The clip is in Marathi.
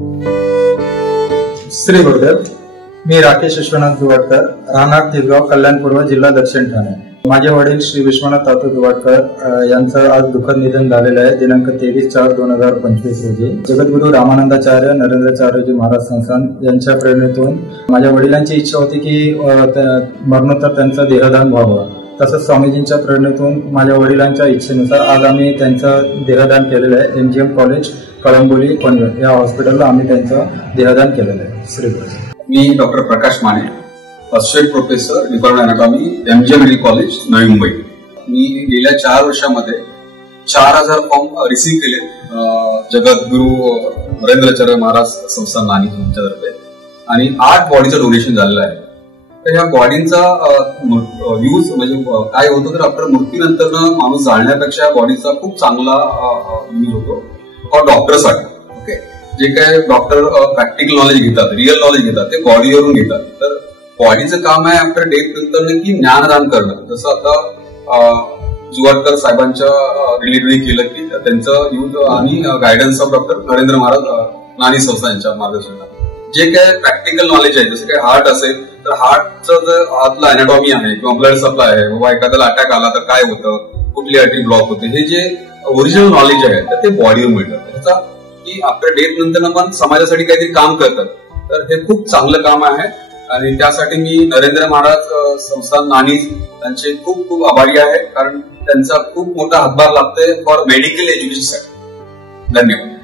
श्री गुरुदेव, मी राकेश विश्वनाथ दुवाडकर, राहणार तिरगाव, कल्याणपूर्व, जिल्हा दक्षिण ठाणे. माझे वडील श्री विश्वनाथ तातू दुवाडकर यांचं आज दुःखद निधन झालेलं आहे दिनांक 23/4/2025 रोजी. जगद्गुरू रामानंदाचार्य नरेंद्राचार्यजी महाराज संस्थान यांच्या प्रेरणेतून माझ्या वडिलांची इच्छा होती की मरणोत्तर त्यांचं देहदान व्हावं. तसंच स्वामीजींच्या प्रेरणेतून माझ्या वडिलांच्या इच्छेनुसार आज आम्ही त्यांचं देहदान केलेलं आहे. MGM कॉलेज कळंबोली पनवेल या हॉस्पिटलला आम्ही त्यांचं देहदान केलेलं आहे. श्री गुरुदेव. मी doctor Prakash Mane, assistant professor department anatomy, MGM medical college, Navi Mumbai. मी गेल्या 4 वर्षांमध्ये 4000 फॉर्म रिसीव्ह केले जगद्गुरू नरेंद्राचार्य महाराज संस्थान नानी यांच्यातर्फे, आणि 8 बॉडीचं डोनेशन झालेलं आहे. तर ह्या बॉडींचा यूज म्हणजे काय होतं तर आपल्या मृत्यूनंतर माणूस जाळण्यापेक्षा बॉडीचा खूप चांगला यूज होतो डॉक्टरसाठी. ओके, जे काय डॉक्टर प्रॅक्टिकल नॉलेज घेतात, रिअल नॉलेज घेतात, ते बॉडीवरून घेतात. तर बॉडीचं काम आहे आफ्टर डेथ नंतर की ज्ञानदान करणं. जसं आता जुवाडकर साहेबांच्या रिलेटेड केलं की त्यांचं यूज आणि guidance of doctor Narendra Maharaj Nani संस्था यांच्या मार्गदर्शनात जे काय प्रॅक्टिकल नॉलेज आहे, जसं काय हार्ट असेल तर हार्टचं जर आतला अॅनाटॉमी आहे किंवा ब्लड सप्लाय आहे, बाबा एखाद्याला अटॅक आला तर काय होतं, कुठली आर्टरी ब्लॉक होते, हे जे ओरिजिनल नॉलेज आहे तर ते बॉडीवर मिळतं. त्याचा की आफ्टर डेथ नंतर पण समाजासाठी काहीतरी काम करतात, तर हे खूप चांगलं काम आहे. आणि त्यासाठी मी नरेंद्र महाराज संस्थान नानी त्यांचे खूप खूप आभारी आहे, कारण त्यांचा खूप मोठा हातभार लागतोय फॉर मेडिकल एज्युकेशनसाठी. धन्यवाद.